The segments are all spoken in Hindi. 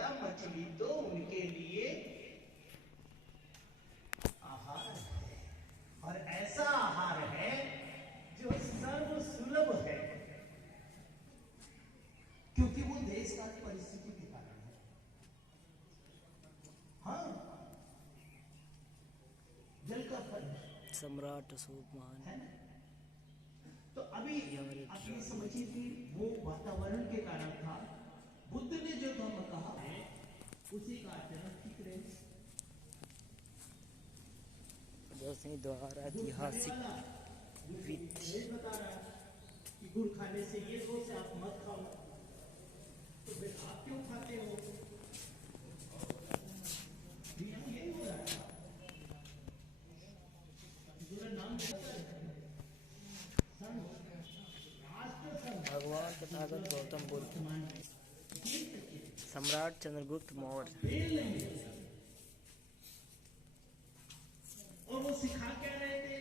पता, मछली तो उनके लिए आहार है, और ऐसा आहार है जो सर्व सुलभ है, क्योंकि वो देश काल परिस्थिति के कारण है। हाँ, जल का फल सम्राट अशोक महान है ना। तो अभी आप ये समझिए कि वो वातावरण के कारण था। बुद्ध ने जो धर्म कहा है उसी का आचरण ठीक रहे। दसवीं द्वारा ऐतिहासिक बता रहा कि गुड़ खाने से ये दोष है, आप मत खाओ, तो फिर आप क्यों खाते हो? यही हो रहा है। नाम भगवान तथागत गौतम बुद्ध, सम्राट चंद्रगुप्त मौर्य। और वो सिखा क्या रहे थे?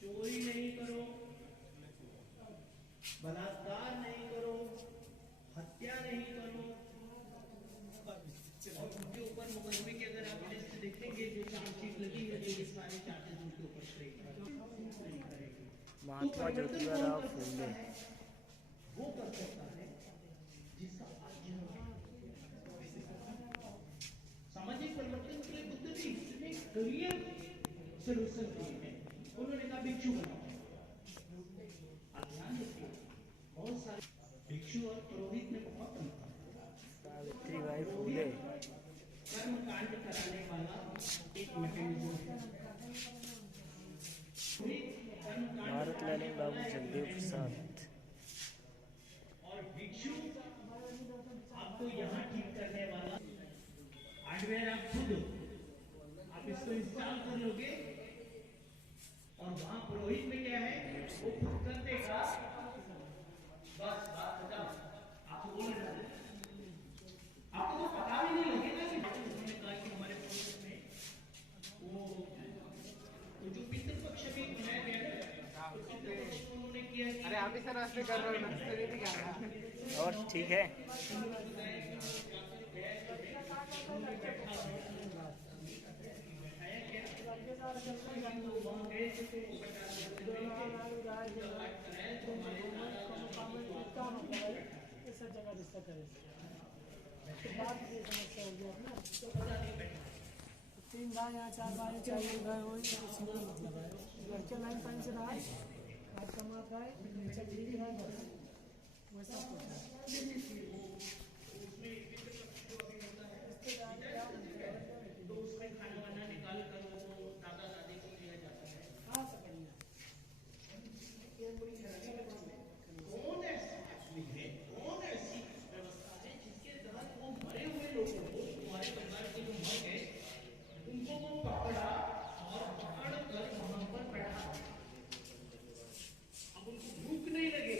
चोरी नहीं करो, बलात्कार नहीं करो, हत्या नहीं करो। और उनके ऊपर मुकदमे के अगर आप लिस्ट देखेंगे जो चार्जशीट लगी है, ये सारे चार्जेस उनके ऊपर करेंगे। महात्मा ज्योतिबा फूले वो कर सकता है जिसका सामाजिक परिवर्तन के लिए बुद्ध ने इतने करियर सोल्यूशन दिए हैं। उन्होंने कहा भिक्षु बनाओ। ध्यान रखिए, बहुत सारे भिक्षु और पुरोहित में बहुत अंतर है। सावित्रीबाई फूले कर्म कांड कराने वाला एक मैकेनिज्म है। भारत लाल बाबू जगदेव प्रसाद और भिक्षु आपको यहाँ ठीक करने वाला हार्डवेयर आप खुद आप इसको इंस्टॉल कर लोगे, और वहां पुरोहित में क्या है वो खुद कर देगा। बस बात खत्म। आपको बोल रहे आपको तो पता भी नहीं लगेगा कि उन्होंने कहा कि हमारे प्रोसेस में वो जो पितृपक्ष भी बनाया गया है, तो पितृपक्ष उन्होंने किया। अरे आप इस रास्ते कर रहे हो और ठीक है। सब जगह रिश्ता करे बात ये समस्या हो गया ना। 3 भाई यहाँ 4 भाई चाहिए घर हो लड़के लाइन पानी से रहा आज कमाता है वैसा तो उसमें खाना वाना निकाल कर वो दादा दादी को दिया जाता है। हाँ सकते कौन ऐसा आदमी है, कौन ऐसी व्यवस्था है जिसके तहत वो मरे हुए लोगों को, तुम्हारे परिवार के जो मर गए उनको वो पकड़ा और पकड़ कर वहां पर बैठा। अब उनको भूख नहीं लगे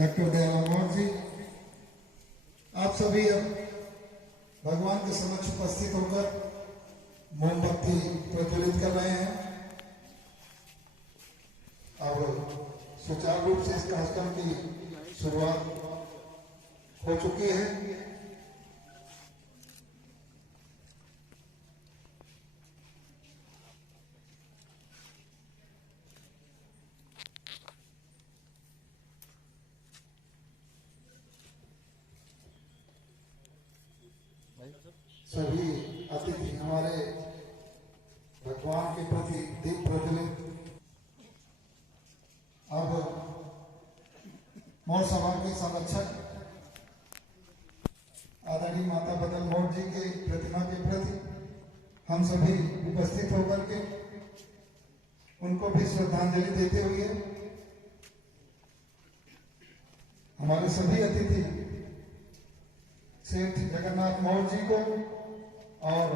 डॉक्टर दयाराम जी, आप सभी अब भगवान के समक्ष उपस्थित होकर मोमबत्ती प्रज्वलित कर रहे हैं। अब सुचारू रूप से इस कार्यक्रम की शुरुआत हो चुकी है। सभी अतिथि हमारे भगवान के प्रति दीप प्रज्वलित। अब मौन सभा के संरक्षक आदरणीय माता बदल मौर्य जी के प्रतिमा के प्रति हम सभी उपस्थित होकर के उनको भी श्रद्धांजलि देते हुए हमारे सभी अतिथि सेठ जगन्नाथ मौर्य जी को और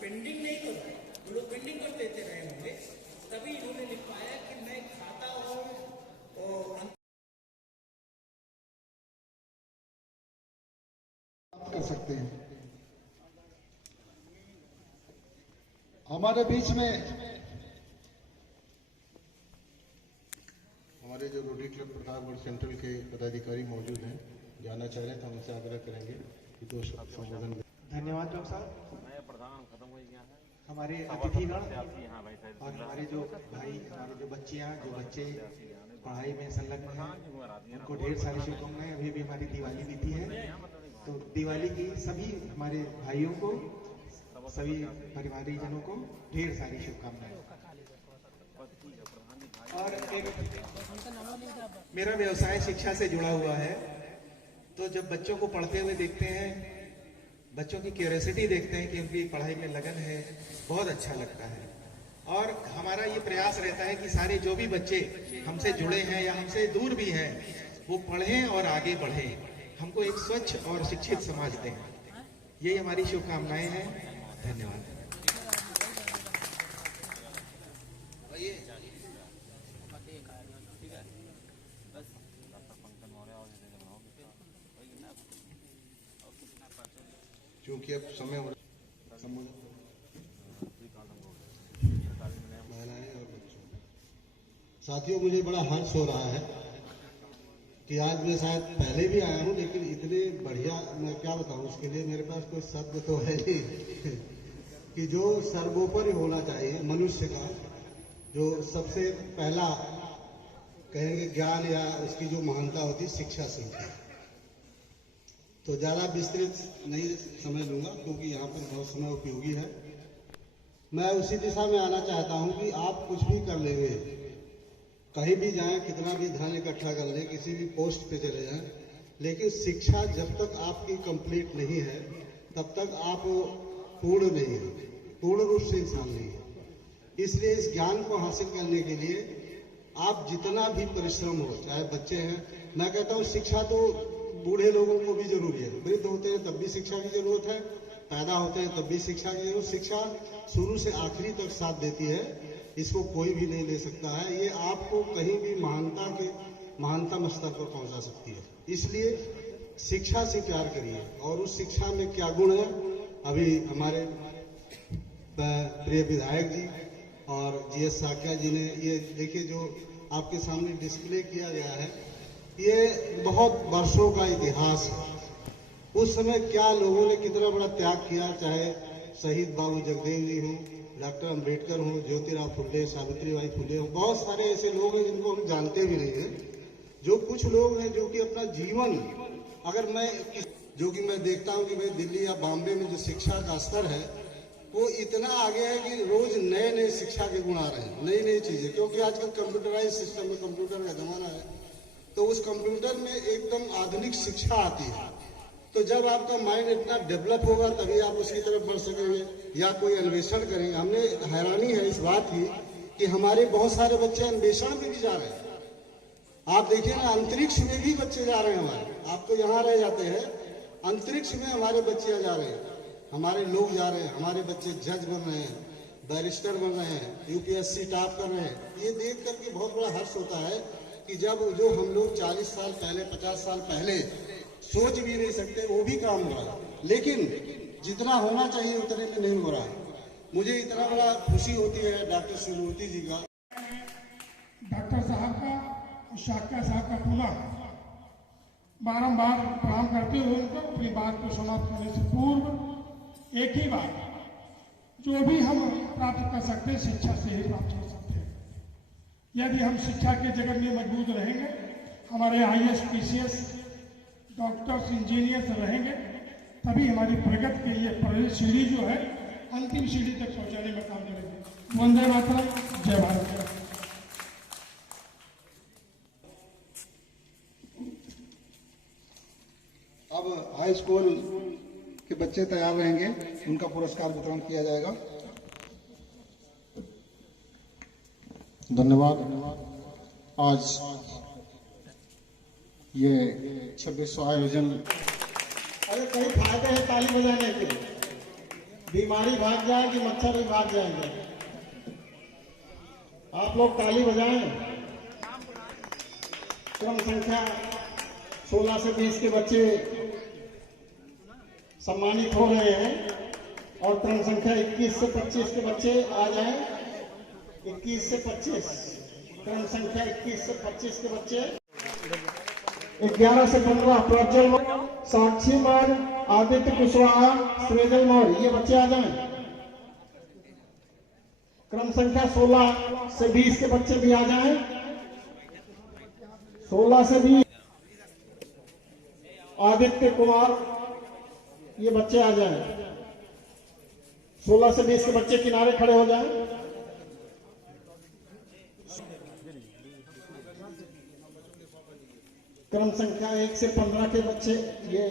पेंडिंग नहीं करो, वो लोग पेंडिंग कर देते रहे होंगे, तभी इन्होंने लिख पाया कि मैं खाता हूँ और कर सकते हैं। हमारे बीच में हमारे जो रोटरी क्लब प्रतापगढ़ सेंट्रल के पदाधिकारी मौजूद हैं, जाना चाह रहे हैं तो हम उनसे आग्रह करेंगे कि दो शब्द संबोधन करें। धन्यवाद डॉक्टर साहब। हमारे अतिथिगण और हमारे जो भाई, हमारे जो बच्चियां, जो बच्चे पढ़ाई में संलग्न हैं, उनको ढेर सारी शुभकामनाएं। अभी भी हमारी दिवाली बीती है, तो दिवाली की सभी हमारे भाइयों को, सभी परिवारीजनों को ढेर सारी शुभकामनाएं। और एक मेरा व्यवसाय शिक्षा से जुड़ा हुआ है, तो जब बच्चों को पढ़ते हुए देखते हैं, बच्चों की क्यूरियोसिटी देखते हैं कि उनकी पढ़ाई में लगन है, बहुत अच्छा लगता है। और हमारा ये प्रयास रहता है कि सारे जो भी बच्चे हमसे जुड़े हैं या हमसे दूर भी हैं वो पढ़ें और आगे बढ़ें, हमको एक स्वच्छ और शिक्षित समाज दें। यही हमारी शुभकामनाएं हैं। धन्यवाद। क्योंकि अब समय हो रहा, महिलाएं और बच्चों। साथियों, मुझे बड़ा हर्ष हो रहा है कि आज मैं शायद पहले भी आया हूं, लेकिन इतने बढ़िया, मैं क्या बताऊं, उसके लिए मेरे पास कोई शब्द तो है नहीं कि जो सर्वोपरि होना चाहिए मनुष्य का, जो सबसे पहला कहेंगे ज्ञान या उसकी जो महानता होती है, शिक्षा से होती है। तो ज्यादा विस्तृत नहीं समय लूंगा क्योंकि यहाँ पर बहुत समय उपयोगी है। मैं उसी दिशा में आना चाहता हूँ कि आप कुछ भी कर लेंगे, कहीं भी जाएं, कितना भी धन इकट्ठा कर लें, किसी भी पोस्ट पे चले जाएं, लेकिन शिक्षा जब तक आपकी कंप्लीट नहीं है तब तक आप पूर्ण नहीं है, पूर्ण रूप से इंसान नहीं है। इसलिए इस ज्ञान को हासिल करने के लिए आप जितना भी परिश्रम हो, चाहे बच्चे हैं, मैं कहता हूँ शिक्षा तो बूढ़े लोगों को भी जरूरी है, वृद्ध होते हैं तब भी शिक्षा की जरूरत है, पैदा होते हैं तब भी शिक्षा की जरूरत। शिक्षा शुरू से आखिरी तक साथ देती है, इसको कोई भी नहीं ले सकता है। ये आपको कहीं भी महानतम स्तर पर पहुंचा सकती है। इसलिए शिक्षा से प्यार करिए। और उस शिक्षा में क्या गुण है, अभी हमारे प्रिय विधायक जी और जीएस साक्या जी ने ये देखिए जो आपके सामने डिस्प्ले किया गया है, ये बहुत वर्षों का इतिहास है। उस समय क्या लोगों ने कितना बड़ा त्याग किया, चाहे शहीद बाबू जगदेव जी हों, डॉक्टर अंबेडकर हों, ज्योतिराव फुले, सावित्रीबाई फुले हों, बहुत सारे ऐसे लोग हैं जिनको हम जानते भी नहीं हैं। जो कुछ लोग हैं जो कि अपना जीवन, अगर मैं देखता हूं कि भाई दिल्ली या बॉम्बे में जो शिक्षा का स्तर है वो इतना आगे है कि रोज नए नए शिक्षा के गुण आ रहे हैं, नई नई चीजें, क्योंकि आजकल कंप्यूटराइज सिस्टम में, कंप्यूटर का जमाना है, तो उस कंप्यूटर में एकदम आधुनिक शिक्षा आती है। तो जब आपका माइंड इतना डेवलप होगा तभी आप उसकी तरफ बढ़ सकेंगे या कोई अन्वेषण करेंगे। हमने हैरानी है इस बात की कि हमारे बहुत सारे बच्चे अन्वेषण में भी जा रहे हैं। आप देखिए ना, अंतरिक्ष में भी बच्चे जा रहे हैं हमारे। आप तो यहाँ रह जाते हैं, अंतरिक्ष में हमारे बच्चे जा रहे हैं, हमारे लोग जा रहे हैं, हमारे बच्चे जज बन रहे हैं, बैरिस्टर बन रहे हैं, यूपीएससी टॉप कर रहे हैं। ये देख करके बहुत बड़ा हर्ष होता है कि जब जो हम लोग 40 साल पहले, 50 साल पहले सोच भी नहीं सकते, वो भी काम हो रहा है। लेकिन जितना होना चाहिए उतने में नहीं हो रहा है। मुझे इतना बड़ा खुशी होती है डॉक्टर शिवमूर्ति जी का, डॉक्टर साहब का और शाक्या साहब का पुनः बारंबार प्रणाम करते हुए उनको अपनी बात को समाप्त करने से पूर्व एक ही बात, जो भी हम प्राप्त कर सकते हैं शिक्षा से ही प्राप्त कर सकते हैं। यदि हम शिक्षा के जगत में मजबूत रहेंगे, हमारे IAS, PCS, डॉक्टर्स, इंजीनियर्स रहेंगे, तभी हमारी प्रगति के लिए सीढ़ी जो है अंतिम सीढ़ी तक पहुंचाने में काम करेंगे। वंदे मातरम, जय भारत। अब हाई स्कूल के बच्चे तैयार रहेंगे, उनका पुरस्कार वितरण किया जाएगा। धन्यवाद। आज ये 26वां आयोजन, अरे कई फायदे हैं ताली बजाने के, बीमारी भाग जाएगी, मच्छर भी भाग जाएंगे। आप लोग ताली बजाएं। क्रम संख्या 16 से 20 के बच्चे सम्मानित हो रहे हैं और क्रम संख्या 21 से 25 के बच्चे आ जाएं। 21 से 25, क्रम संख्या 21 से 25 के बच्चे। 11 से 15 प्रज्वल मौर्य, साक्षी मौर्य, आदित्य कुशवाहा, सृजल मौर्य, ये बच्चे आ जाएं। क्रम संख्या 16 से 20 के बच्चे भी आ जाएं। 16 से 20 आदित्य कुमार, ये बच्चे आ जाएं। 16 से 20 के बच्चे किनारे खड़े हो जाएं। क्रम संख्या 1 से 15 के बच्चे, ये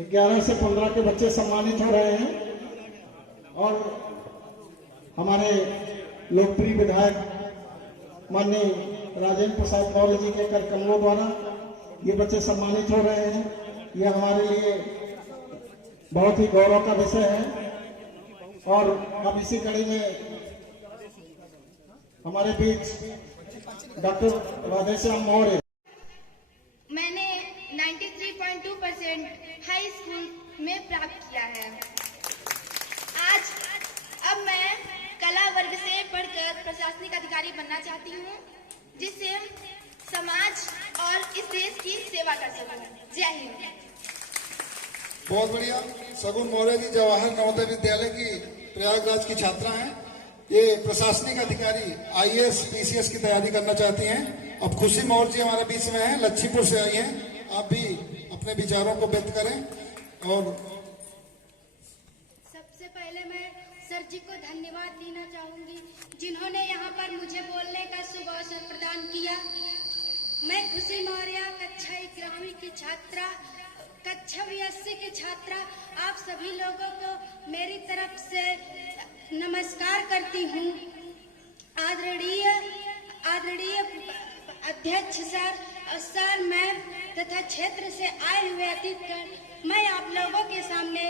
11 से 15 के बच्चे सम्मानित हो रहे हैं और हमारे लोकप्रिय विधायक माननीय राजेंद्र प्रसाद मौर्य जी के कर कमलों द्वारा ये बच्चे सम्मानित हो रहे हैं। यह हमारे लिए बहुत ही गौरव का विषय है। और अब इसी कड़ी में हमारे बीच डॉक्टर राधेश्याम मौर्य। मैंने 93.2% हाई स्कूल में प्राप्त किया है। अब मैं कला वर्ग से पढ़कर प्रशासनिक अधिकारी बनना चाहती हूँ, जिससे समाज और इस देश की सेवा कर सकूँ। जय हिंद। बहुत बढ़िया। सगुन मौर्य जी जवाहर नवोदय विद्यालय की प्रयागराज की छात्रा हैं। ये प्रशासनिक अधिकारी IAS PCS की तैयारी करना चाहती हैं। अब खुशी मौर्य जी हमारे बीच में हैं, लच्छीपुर से आई हैं। आप भी अपने विचारों को व्यक्त करें। और सबसे पहले मैं सर जी को धन्यवाद देना चाहूंगी, जिन्होंने यहाँ पर मुझे बोलने का शुभ अवसर प्रदान किया। मैं खुशी मौर्य कक्षा 11वीं की छात्रा, कक्षा 82 की छात्रा, आप सभी लोगों को मेरी तरफ से नमस्कार करती हूँ। आदरणीय अध्यक्ष सर मैम तथा क्षेत्र से आए हुए अतिथि, मैं आप लोगों के सामने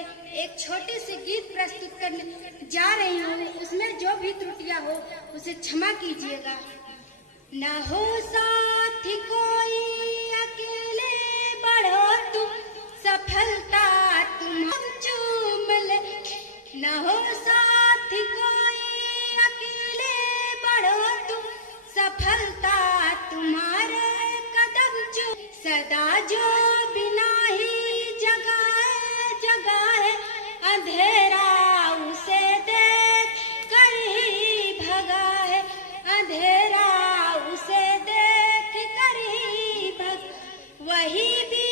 एक छोटी सी गीत प्रस्तुत करने जा रही हूँ। उसमें जो भी त्रुटियां हो उसे क्षमा कीजिएगा। ना हो साथी कोई अकेले बढ़ो तुम, सफलता तुम चूम ले। ना हो साथी कोई अकेले बढ़ो तुम, सफलता तुम्हारे कदम चूम। सदा जो बिना ही जगाए अंधेरा उसे देख कर ही भगा है। अंधेरा उसे देख कर ही भग वही भी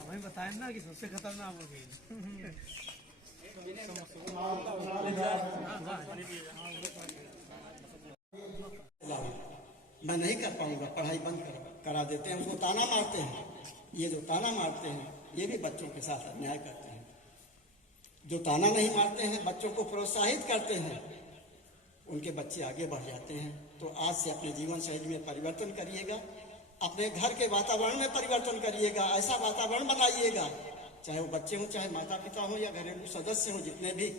हमें बताएं ना कि सबसे खतरनाक हो गई। मैं नहीं कर पाऊंगा, पढ़ाई बंद करा देते हैं, उसको ताना मारते हैं। ये जो ताना मारते हैं ये भी बच्चों के साथ अन्याय करते हैं। जो ताना नहीं मारते हैं, बच्चों को प्रोत्साहित करते हैं, उनके बच्चे आगे बढ़ जाते हैं। तो आज से अपने जीवन शैली में परिवर्तन करिएगा, अपने घर के वातावरण में परिवर्तन करिएगा। ऐसा वातावरण बनाइएगा, चाहे वो बच्चे हों, चाहे माता पिता हों या घरेलू सदस्य हों, जितने भी,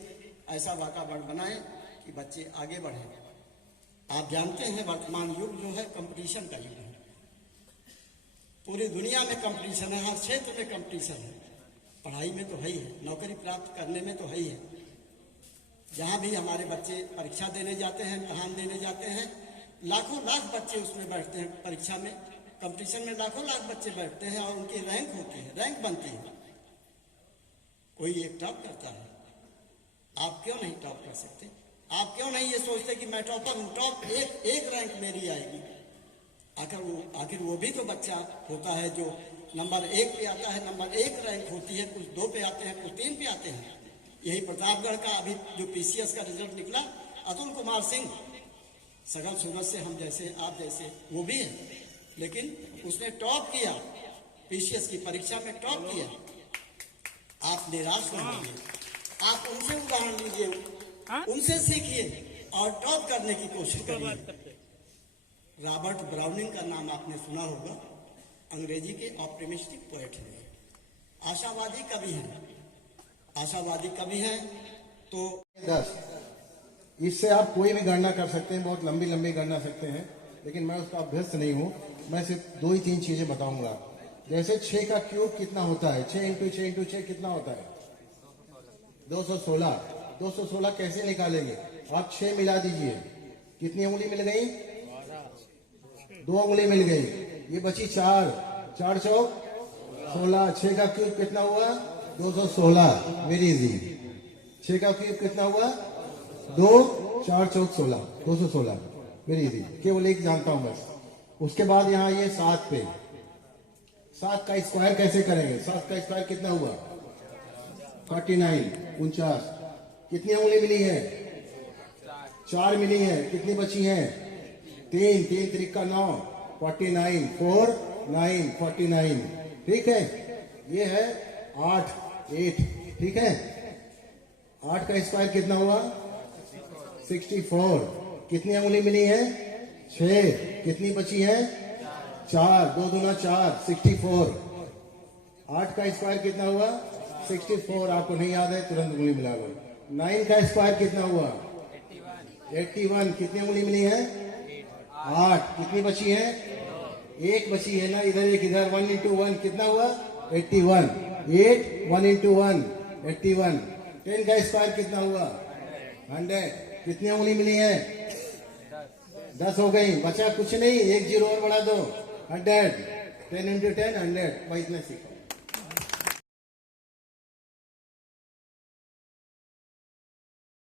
ऐसा वातावरण बनाएं कि बच्चे आगे बढ़ें। आप जानते हैं वर्तमान युग जो है कंपटीशन का युग है। पूरी दुनिया में कंपटीशन है, हर क्षेत्र में कंपटीशन है। पढ़ाई में तो है ही है, नौकरी प्राप्त करने में तो है ही है। जहाँ भी हमारे बच्चे परीक्षा देने जाते हैं, इम्तहान देने जाते हैं, लाखों लाख बच्चे उसमें बैठते हैं। परीक्षा में, कंपटीशन में लाखों लाख बच्चे बैठते हैं और उनकी रैंक होती है, रैंक बनती है। कोई एक टॉप करता है, आप क्यों नहीं टॉप कर सकते? आप क्यों नहीं ये सोचते कि मैं टॉपर हूँ, टॉप एक रैंक मेरी आएगी? आखिर वो भी तो बच्चा होता है जो नंबर 1 पे आता है, नंबर 1 रैंक होती है, कुछ 2 पे आते हैं, कुछ 3 पे आते हैं। यही प्रतापगढ़ का अभी जो PCS का रिजल्ट निकला, अतुल कुमार सिंह, सगल सूरत से हम जैसे, आप जैसे, वो भी है, लेकिन उसने टॉप किया, PCS की परीक्षा में टॉप किया। आप निराश न होइए, आप उनसे उदाहरण लीजिए, उनसे सीखिए और टॉप करने की कोशिश करिए। रॉबर्ट ब्राउनिंग का नाम आपने सुना होगा, अंग्रेजी के ऑप्टिमिस्टिक पोएट हैं, आशावादी कवि हैं। आशावादी कवि हैं तो 10, इससे आप कोई भी गणना कर सकते हैं, बहुत लंबी लंबी गणना सकते हैं, लेकिन मैं उसका अभ्यस्त नहीं हूँ। मैं सिर्फ 2 ही 3 चीजें बताऊंगा। जैसे 6 का क्यूब कितना होता है, 6 × 6 × 6 कितना होता है? 216। 216 कैसे निकालेंगे? आप 6 मिला दीजिए, कितनी उंगली मिल गई? 2 उंगली मिल गई, ये बची 4, 4 चौक 16। 6 का क्यूब कितना हुआ? 216। Very easy. 6 का क्यूब कितना हुआ? 2, 4 चौक 16, 216। वेरी इजी, केवल एक जानता हूं बस। उसके बाद यहाँ ये 7 पे, 7 का स्क्वायर कैसे करेंगे? 7 का स्क्वायर कितना हुआ? 49, 49। कितनी उंगली मिली है? 4 मिली है, कितनी बची है? 3, 3 त्रिका 9, 49, 4 9 49। ठीक है, ये है 8 ठीक है। 8 का स्क्वायर कितना हुआ? 64। कितनी उंगली मिली है? 6। कितनी बची है? 4। 2 दूना 4, 64। 8 का स्क्वायर कितना हुआ? 64। आपको नहीं याद है, तुरंत उंगली मिला लो। 9 का स्क्वायर कितना हुआ? 81। कितनी उंगली मिली है? 8। कितनी बची है? 1 बची है ना, इधर एक इधर। 1 into 1 कितना हुआ? 81। 8 1 into 1 81। 10 का स्क्वायर कितना हुआ? 100। कितनी उंगली मिली है? 10 हो गई, बचा कुछ नहीं, 1 0 और बढ़ा दो, 100। 10 into 10 100। वही इतना सीखो।